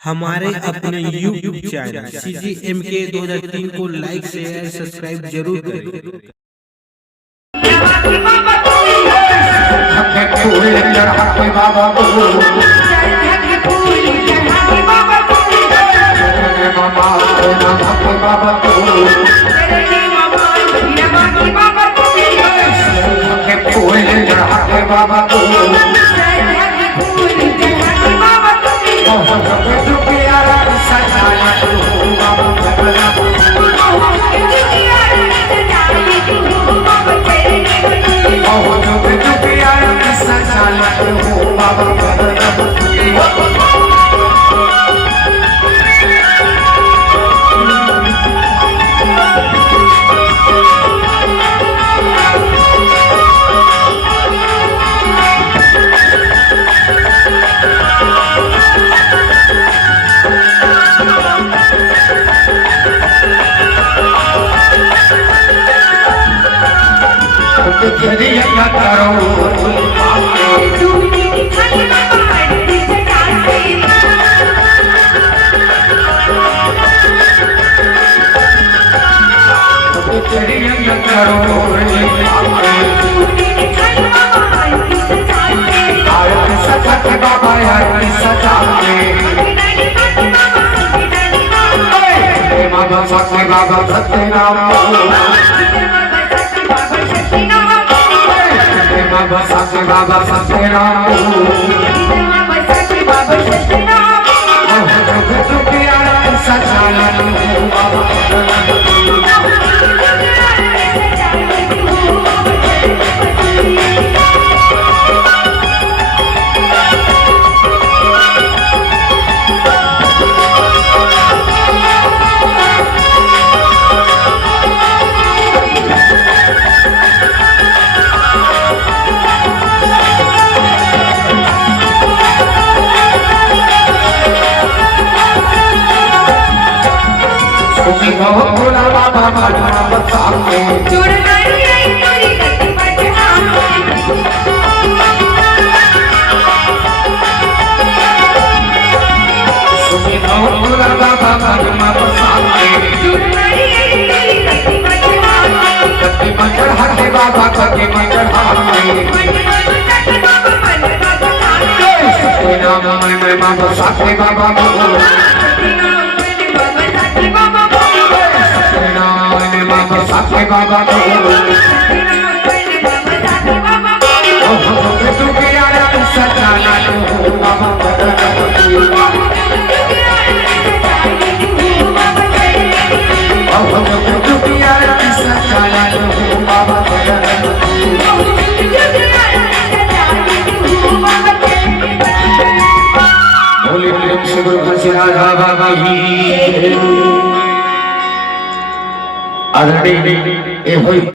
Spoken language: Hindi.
हमारे अपने YouTube चैनल CGMK 2003 को लाइक शेयर सब्सक्राइब जरूर करें। बाबा सत्यनाम बाबा सत्यनाम भोला बाबा मना बताओ जुड़ गई आई तेरी गति बजा सुनी भोला बाबा मना बताओ जुड़ गई आई तेरी गति बजा गति मंगल हाथे बाबा गति मंगल हाथे नाम में बाबा साथे बाबा साथे बाबा तू प्यारा सजाना बाबा तू प्यारा सजाना बाबा बोले श्री गुरु राधा बाबा की आदरणीय